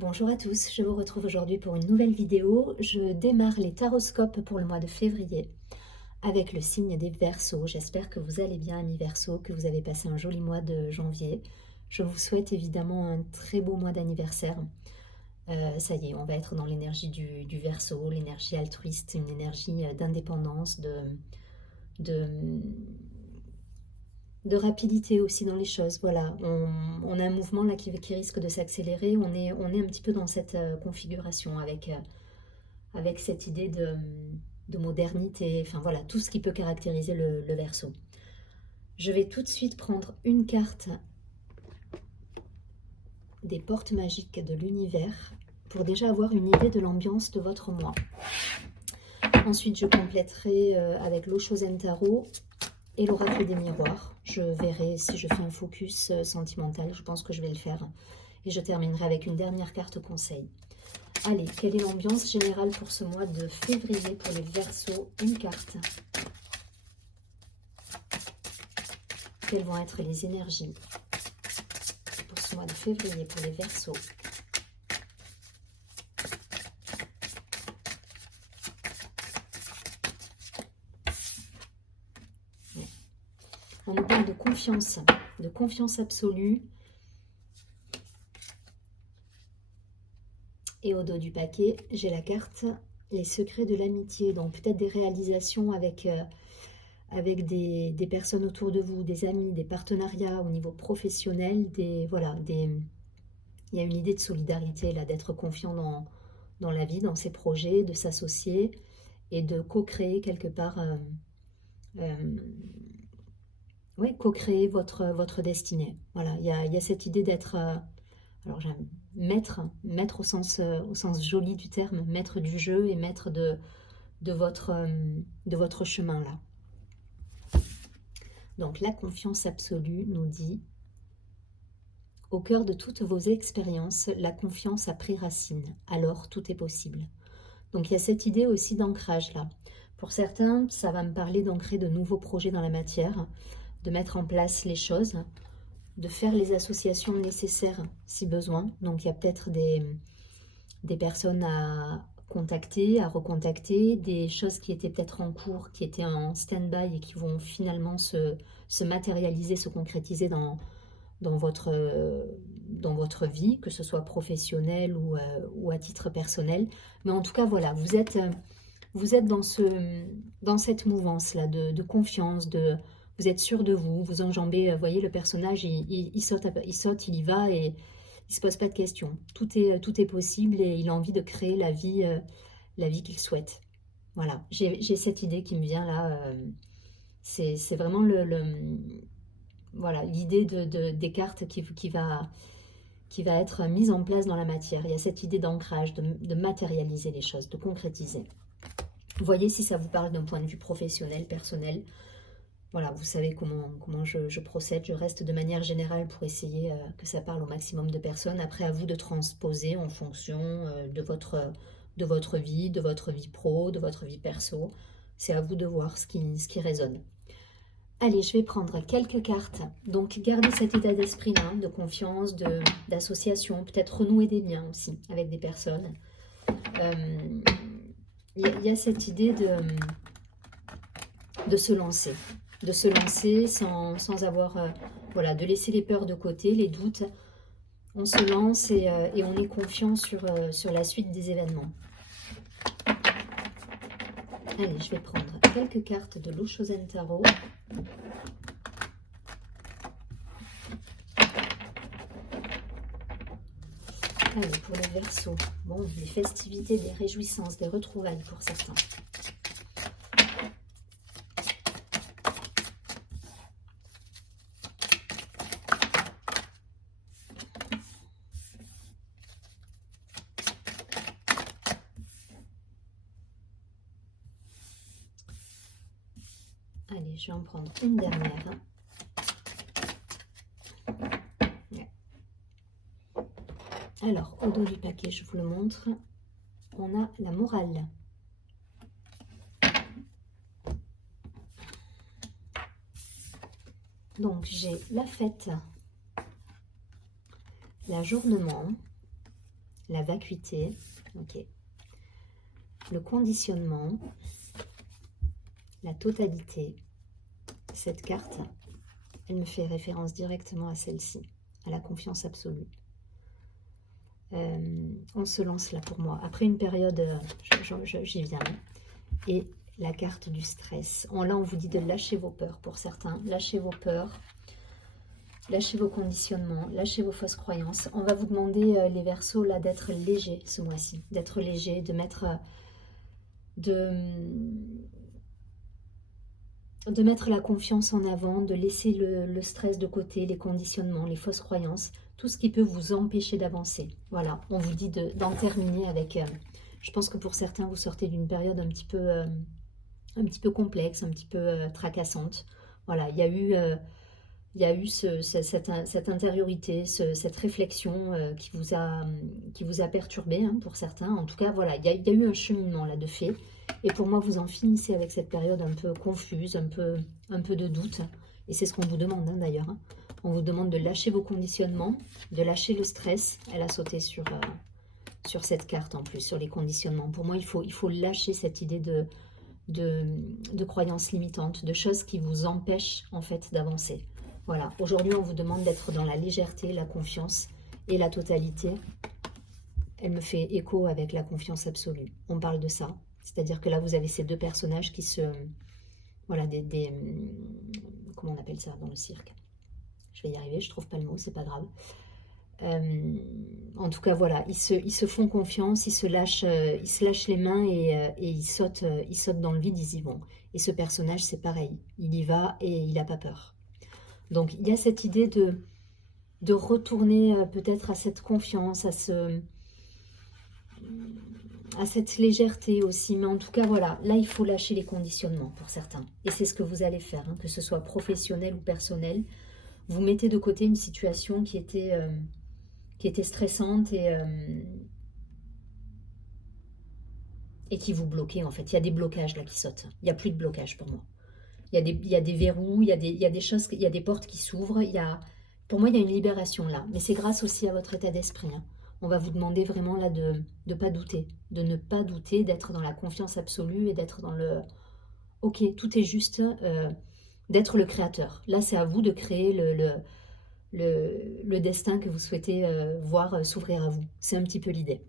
Bonjour à tous, je vous retrouve aujourd'hui pour une nouvelle vidéo. Je démarre les taroscopes pour le mois de février avec le signe des Verseaux. J'espère que vous allez bien, amis Verseaux, que vous avez passé un joli mois de janvier. Je vous souhaite évidemment un très beau mois d'anniversaire. Ça y est, on va être dans l'énergie du Verseau, l'énergie altruiste, une énergie d'indépendance, de, de rapidité aussi dans les choses. Voilà, on a un mouvement là qui risque de s'accélérer. On est un petit peu dans cette configuration avec cette idée de modernité, enfin voilà, tout ce qui peut caractériser le Verseau. Je vais tout de suite prendre une carte des portes magiques de l'univers pour déjà avoir une idée de l'ambiance de votre mois. Ensuite, je compléterai avec l'Oshozen Tarot et l'oracle des miroirs. Je verrai si je fais un focus sentimental, je pense que je vais le faire. Et je terminerai avec une dernière carte conseil. Allez, quelle est l'ambiance générale pour ce mois de février pour les Verseaux? Une carte. Quelles vont être les énergies pour ce mois de février pour les Verseaux? On nous parle de confiance absolue. Et au dos du paquet, j'ai la carte les secrets de l'amitié. Donc peut-être des réalisations avec des personnes autour de vous, des amis, des partenariats au niveau professionnel, il y a une idée de solidarité là, d'être confiant dans la vie, dans ses projets, de s'associer et de co-créer quelque part, oui, co-créer votre destinée. Voilà, il y a cette idée d'être, alors j'aime maître au sens joli du terme, maître du jeu et maître de votre chemin là. Donc la confiance absolue nous dit: au cœur de toutes vos expériences, la confiance a pris racine, alors tout est possible. Donc il y a cette idée aussi d'ancrage là. Pour certains, ça va me parler d'ancrer de nouveaux projets dans la matière, de mettre en place les choses, de faire les associations nécessaires si besoin. Donc il y a peut-être des personnes à contacter, à recontacter, des choses qui étaient peut-être en cours, qui étaient en stand-by et qui vont finalement se matérialiser, se concrétiser dans votre vie, que ce soit professionnelle ou à titre personnel. Mais en tout cas, voilà, vous êtes dans cette mouvance-là de confiance, vous êtes sûr de vous, vous enjambez, vous voyez, le personnage, il saute, il y va et il ne se pose pas de questions. Tout est possible et il a envie de créer la vie qu'il souhaite. Voilà, j'ai cette idée qui me vient là. C'est vraiment voilà, l'idée des cartes qui va être mise en place dans la matière. Il y a cette idée d'ancrage, de matérialiser les choses, de concrétiser. Voyez si ça vous parle d'un point de vue professionnel, personnel. Voilà, vous savez comment je procède. Je reste de manière générale pour essayer que ça parle au maximum de personnes. Après, à vous de transposer en fonction de votre vie pro, de votre vie perso. C'est à vous de voir ce qui résonne. Allez, je vais prendre quelques cartes. Donc, gardez cet état d'esprit-là, de confiance, d'association, peut-être renouer des liens aussi avec des personnes. Il y a cette idée de se lancer sans avoir, voilà, de laisser les peurs de côté, les doutes. On se lance et on est confiant sur la suite des événements. Allez, je vais prendre quelques cartes de l'Oshozen Tarot. Allez, pour les Verseaux, bon, des festivités, des réjouissances, des retrouvailles pour certains. Allez, je vais en prendre une dernière. Alors, au dos du paquet, je vous le montre, on a la morale. Donc, j'ai la fête, l'ajournement, la vacuité, ok. Le conditionnement, la totalité. Cette carte, elle me fait référence directement à celle-ci, à la confiance absolue. On se lance là pour moi. Après une période, j'y viens. Et la carte du stress. Là, on vous dit de lâcher vos peurs pour certains. Lâchez vos peurs. Lâchez vos conditionnements. Lâchez vos fausses croyances. On va vous demander, les Verseaux, là, d'être léger ce mois-ci. D'être léger, de mettre... de mettre la confiance en avant, de laisser le stress de côté, les conditionnements, les fausses croyances, tout ce qui peut vous empêcher d'avancer. Voilà, on vous dit d'en terminer avec... je pense que pour certains, vous sortez d'une période un petit peu complexe, un petit peu tracassante. Voilà, il y a eu cette intériorité, cette réflexion qui vous a perturbé, hein, pour certains. En tout cas, voilà, il y a eu un cheminement là de fait. Et pour moi, vous en finissez avec cette période un peu confuse, un peu de doute. Et c'est ce qu'on vous demande, hein, d'ailleurs. Hein. On vous demande de lâcher vos conditionnements, de lâcher le stress. Elle a sauté sur cette carte en plus, sur les conditionnements. Pour moi, il faut lâcher cette idée de croyances limitantes, de choses qui vous empêchent en fait d'avancer. Voilà, aujourd'hui, on vous demande d'être dans la légèreté, la confiance et la totalité. Elle me fait écho avec la confiance absolue. On parle de ça. C'est-à-dire que là, vous avez ces deux personnages qui se... Voilà, comment on appelle ça dans le cirque? Je vais y arriver, je trouve pas le mot, c'est pas grave. En tout cas, voilà, ils se font confiance, ils se lâchent les mains et ils sautent dans le vide, ils y vont. Et ce personnage, c'est pareil. Il y va et il n'a pas peur. Donc, il y a cette idée de retourner peut-être à cette confiance, à cette légèreté aussi. Mais en tout cas, voilà, là, il faut lâcher les conditionnements pour certains. Et c'est ce que vous allez faire, hein, que ce soit professionnel ou personnel. Vous mettez de côté une situation qui était stressante et qui vous bloquait, en fait. Il y a des blocages là qui sautent. Il n'y a plus de blocage pour moi. Il y a des verrous, il y a des choses, il y a des portes qui s'ouvrent. Pour moi, il y a une libération là. Mais c'est grâce aussi à votre état d'esprit. Hein. On va vous demander vraiment là de ne pas douter. De ne pas douter, d'être dans la confiance absolue et d'être dans le... Ok, tout est juste, d'être le créateur. Là, c'est à vous de créer le destin que vous souhaitez voir s'ouvrir à vous. C'est un petit peu l'idée.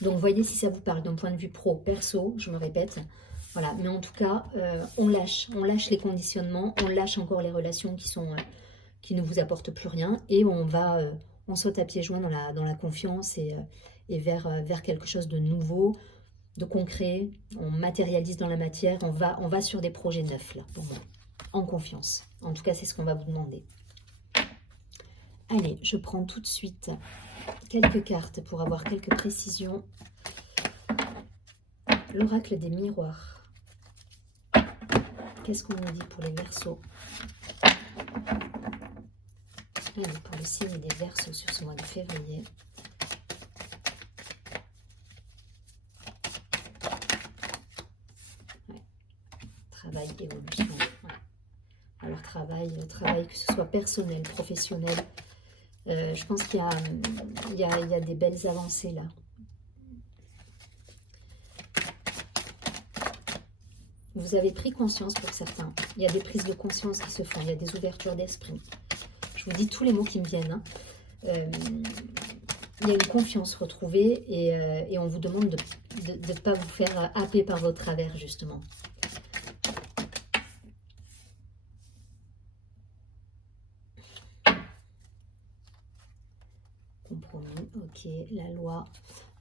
Donc, voyez si ça vous parle d'un point de vue pro, perso, je me répète. Voilà, mais en tout cas, on lâche les conditionnements, on lâche encore les relations qui ne vous apportent plus rien et on saute à pieds joints dans la confiance et vers quelque chose de nouveau, de concret. On matérialise dans la matière, on va sur des projets neufs là, pour moi, en confiance. En tout cas, c'est ce qu'on va vous demander. Allez, je prends tout de suite quelques cartes pour avoir quelques précisions. L'oracle des miroirs. Qu'est-ce qu'on nous dit pour les Verseaux? Allez, pour le signe des Verseaux sur ce mois de février. Ouais. Travail, évolution. Ouais. Alors, travail, que ce soit personnel, professionnel. Je pense qu'il y a des belles avancées là. Vous avez pris conscience pour certains. Il y a des prises de conscience qui se font. Il y a des ouvertures d'esprit. Je vous dis tous les mots qui me viennent. Hein. Il y a une confiance retrouvée et on vous demande de ne pas vous faire happer par vos travers, justement. Compromis, ok. La loi.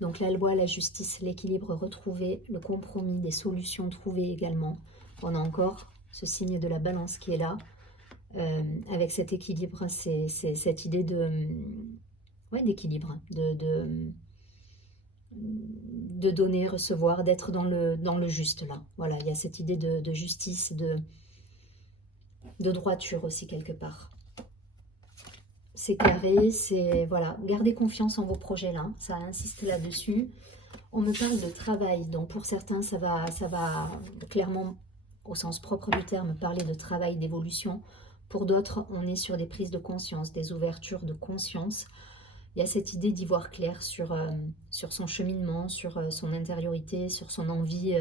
Donc la loi, la justice, l'équilibre retrouvé, le compromis, des solutions trouvées également. On a encore ce signe de la balance qui est là. Avec cet équilibre, c'est cette idée d'équilibre, de donner, recevoir, d'être dans le juste là. Voilà, il y a cette idée de justice, de droiture aussi quelque part. C'est carré, c'est... Voilà, gardez confiance en vos projets là, ça insiste là-dessus. On me parle de travail, donc pour certains, ça va clairement, au sens propre du terme, parler de travail, d'évolution. Pour d'autres, on est sur des prises de conscience, des ouvertures de conscience. il y a cette idée d'y voir clair sur son cheminement, sur son intériorité, sur son envie.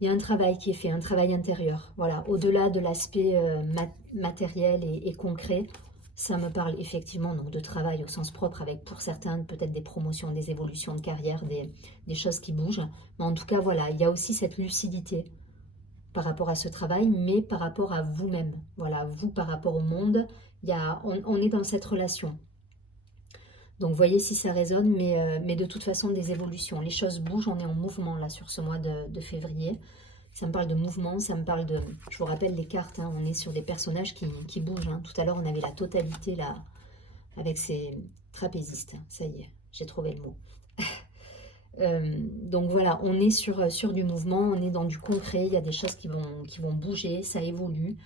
Il y a un travail qui est fait, un travail intérieur. Voilà, au-delà de l'aspect matériel et concret, ça me parle effectivement donc, de travail au sens propre, avec pour certains peut-être des promotions, des évolutions de carrière, des choses qui bougent. Mais en tout cas, voilà, il y a aussi cette lucidité par rapport à ce travail, mais par rapport à vous-même. Voilà, vous par rapport au monde, on est dans cette relation. Donc voyez si ça résonne, mais de toute façon des évolutions. Les choses bougent, on est en mouvement là sur ce mois de février. Ça me parle de mouvement, ça me parle de... Je vous rappelle les cartes, hein, on est sur des personnages qui bougent. Hein. Tout à l'heure on avait la totalité là, avec ces trapézistes. Ça y est, j'ai trouvé le mot. Donc voilà, on est sur du mouvement, on est dans du concret, il y a des choses qui vont bouger, ça évolue.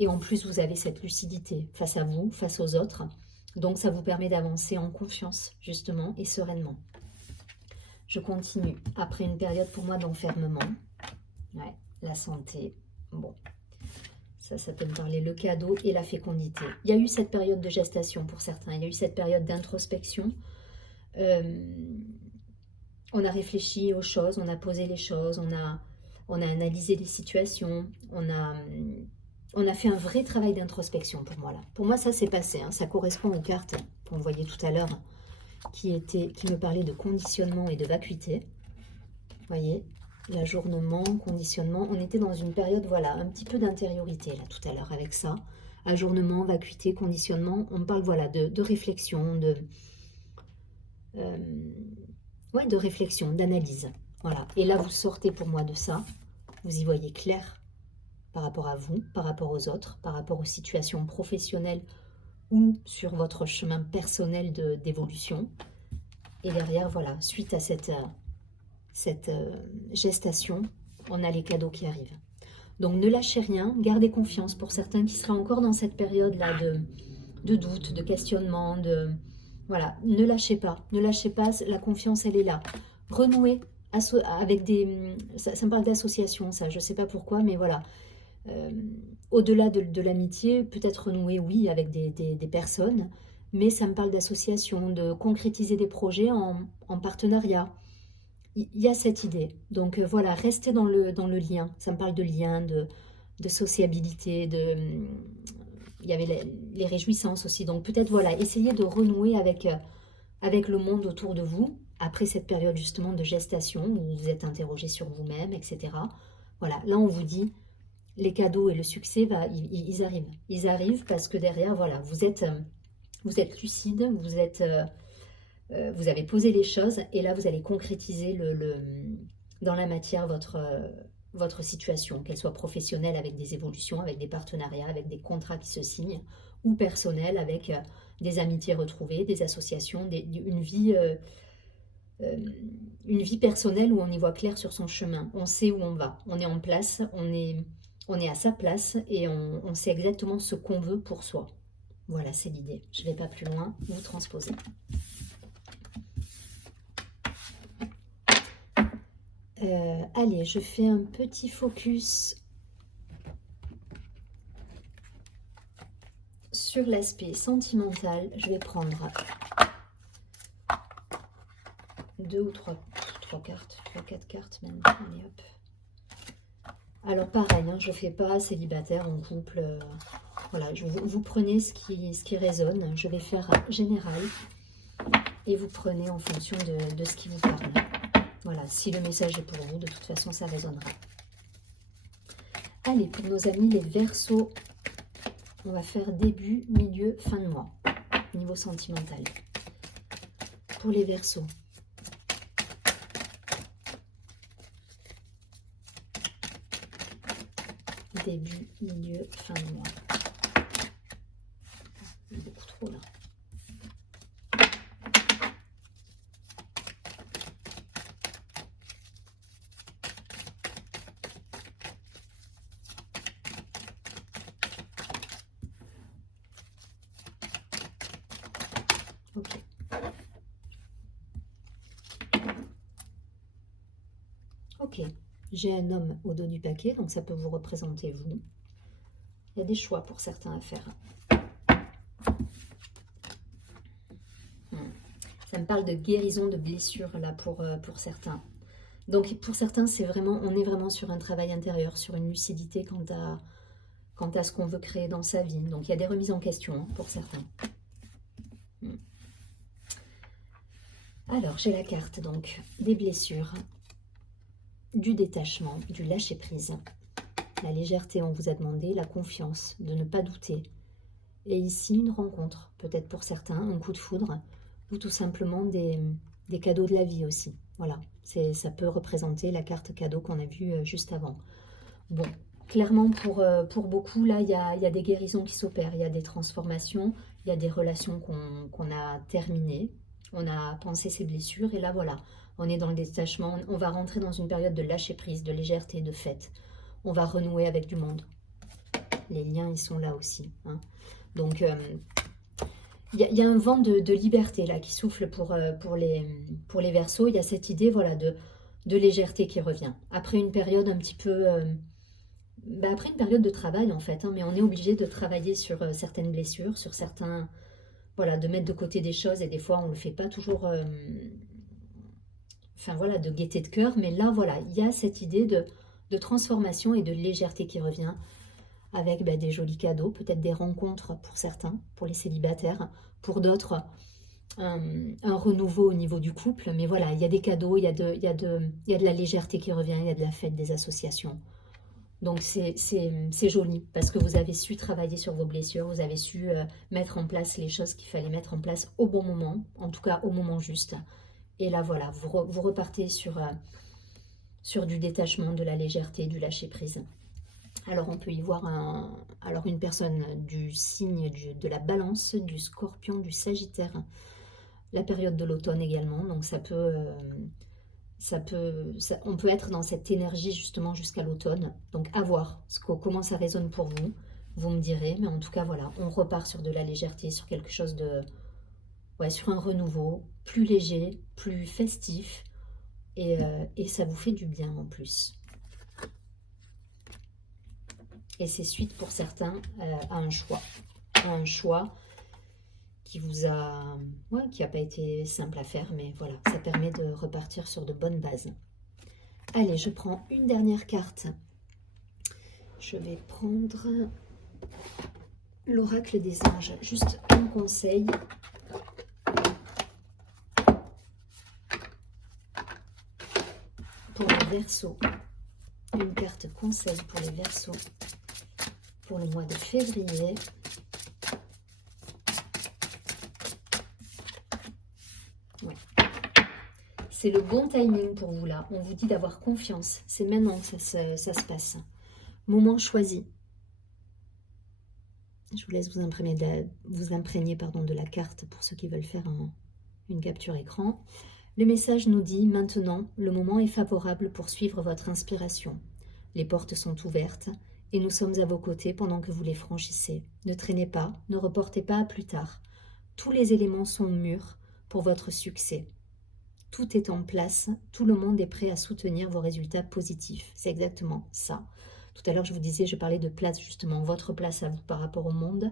Et en plus vous avez cette lucidité face à vous, face aux autres. Donc ça vous permet d'avancer en confiance, justement, et sereinement. Je continue. Après une période pour moi d'enfermement. Ouais, la santé. Bon, ça peut me parler le cadeau et la fécondité. Il y a eu cette période de gestation pour certains. Il y a eu cette période d'introspection. On a réfléchi aux choses, on a posé les choses, on a analysé les situations, on a fait un vrai travail d'introspection pour moi là. Pour moi ça s'est passé, hein. Ça correspond aux cartes qu'on voyait tout à l'heure qui me parlaient de conditionnement et de vacuité. Vous voyez, l'ajournement, conditionnement, on était dans une période, voilà, un petit peu d'intériorité là tout à l'heure avec ça. Ajournement, vacuité, conditionnement, on parle voilà de réflexion, de réflexion, d'analyse. Voilà, et là vous sortez pour moi de ça, vous y voyez clair par rapport à vous, par rapport aux autres, par rapport aux situations professionnelles ou sur votre chemin personnel d'évolution. Et derrière, voilà, suite à cette gestation, on a les cadeaux qui arrivent. Donc ne lâchez rien, gardez confiance pour certains qui seraient encore dans cette période-là de doute, de questionnement, voilà, ne lâchez pas, la confiance elle est là. Renouez avec ça me parle d'association ça, je ne sais pas pourquoi, mais voilà. Au-delà de l'amitié, peut-être renouer, oui, avec des personnes, mais ça me parle d'association, de concrétiser des projets en partenariat. Il y a cette idée. Donc voilà, restez dans le lien. Ça me parle de lien, de sociabilité, il y avait les réjouissances aussi. Donc peut-être, voilà, essayez de renouer avec le monde autour de vous, après cette période justement de gestation, où vous êtes interrogé sur vous-même, etc. Voilà, là on vous dit... Les cadeaux et le succès, ils arrivent. Ils arrivent parce que derrière, voilà, vous êtes lucide, vous avez posé les choses et là, vous allez concrétiser dans la matière votre situation, qu'elle soit professionnelle avec des évolutions, avec des partenariats, avec des contrats qui se signent, ou personnelle avec des amitiés retrouvées, des associations, une vie personnelle où on y voit clair sur son chemin. On sait où on va, on est en place, on est à sa place et on sait exactement ce qu'on veut pour soi. Voilà, c'est l'idée. Je ne vais pas plus loin, vous transposez. Allez, je fais un petit focus sur l'aspect sentimental. Je vais prendre 2 ou 3 cartes, 3-4 cartes même. Allez, hop. Alors pareil, hein, je ne fais pas célibataire, en couple, voilà, vous prenez ce qui résonne, je vais faire général, et vous prenez en fonction de ce qui vous parle. Voilà, si le message est pour vous, de toute façon ça résonnera. Allez, pour nos amis les Verseaux, on va faire début, milieu, fin de mois, niveau sentimental. Pour les Verseaux. Début, milieu, fin de mois. Il y a beaucoup trop là. Ok. Ok. J'ai un homme au dos du paquet, donc ça peut vous représenter vous. Il y a des choix pour certains à faire. Ça me parle de guérison de blessures là pour certains. Donc pour certains, on est vraiment sur un travail intérieur, sur une lucidité quant à ce qu'on veut créer dans sa vie. Donc il y a des remises en question hein, pour certains. Alors j'ai la carte donc des blessures, du détachement, du lâcher-prise, la légèreté, on vous a demandé, la confiance, de ne pas douter. Et ici, une rencontre, peut-être pour certains, un coup de foudre, ou tout simplement des cadeaux de la vie aussi. Voilà, ça peut représenter la carte cadeau qu'on a vue juste avant. Bon, clairement, pour beaucoup, là, il y a des guérisons qui s'opèrent, il y a des transformations, il y a des relations qu'on a terminées, on a pensé ces blessures, et là, voilà, on est dans le détachement, on va rentrer dans une période de lâcher-prise, de légèreté, de fête. On va renouer avec du monde. Les liens, ils sont là aussi. Hein. Donc, il y a un vent de liberté là qui souffle pour les Verseaux. Il y a cette idée voilà, de légèreté qui revient. Après une période un petit peu... après une période de travail en fait, hein, mais on est obligé de travailler sur certaines blessures, sur certains... Voilà, de mettre de côté des choses et des fois on ne le fait pas toujours... enfin voilà, de gaieté de cœur. Mais là, voilà, il y a cette idée de transformation et de légèreté qui revient avec des jolis cadeaux, peut-être des rencontres pour certains, pour les célibataires, pour d'autres, un renouveau au niveau du couple. Mais voilà, il y a des cadeaux, il y a de la légèreté qui revient, il y a de la fête, des associations. Donc c'est joli, parce que vous avez su travailler sur vos blessures, vous avez su mettre en place les choses qu'il fallait mettre en place au bon moment, en tout cas au moment juste. Et là, voilà, vous repartez sur du détachement, de la légèreté, du lâcher-prise. Alors, on peut y voir une personne du signe de la Balance, du Scorpion, du Sagittaire, la période de l'automne également. Donc, on peut être dans cette énergie justement jusqu'à l'automne. Donc, à voir comment ça résonne pour vous. Vous me direz, mais en tout cas, voilà, on repart sur de la légèreté, sur quelque chose sur un renouveau, plus léger, plus festif, et ça vous fait du bien en plus. Et c'est suite pour certains à un choix qui vous a, qui n'a pas été simple à faire, mais voilà, ça permet de repartir sur de bonnes bases. Allez, je prends une dernière carte. Je vais prendre l'oracle des anges. Juste un conseil. Pour les Verseaux, une carte conseil pour les Verseaux pour le mois de février. Ouais. C'est le bon timing pour vous là. On vous dit d'avoir confiance. C'est maintenant que ça se passe. Moment choisi. Je vous laisse vous imprégner de la carte pour ceux qui veulent faire une capture écran. Le message nous dit maintenant, le moment est favorable pour suivre votre inspiration. Les portes sont ouvertes et nous sommes à vos côtés pendant que vous les franchissez. Ne traînez pas, ne reportez pas à plus tard. Tous les éléments sont mûrs pour votre succès. Tout est en place, tout le monde est prêt à soutenir vos résultats positifs. C'est exactement ça. Tout à l'heure, je vous disais, je parlais de place, justement, votre place à vous par rapport au monde.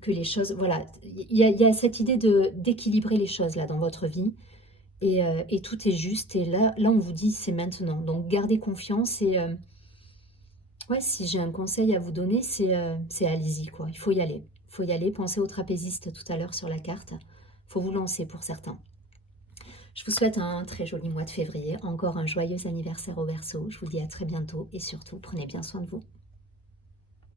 Que les choses, voilà, il y a cette idée d'équilibrer les choses là dans votre vie et tout est juste et là on vous dit c'est maintenant, donc gardez confiance et si j'ai un conseil à vous donner c'est allez-y quoi, il faut y aller, pensez au trapéziste tout à l'heure sur la carte, il faut vous lancer pour certains. Je vous souhaite un très joli mois de février, encore un joyeux anniversaire au Verseau, je vous dis à très bientôt et surtout prenez bien soin de vous.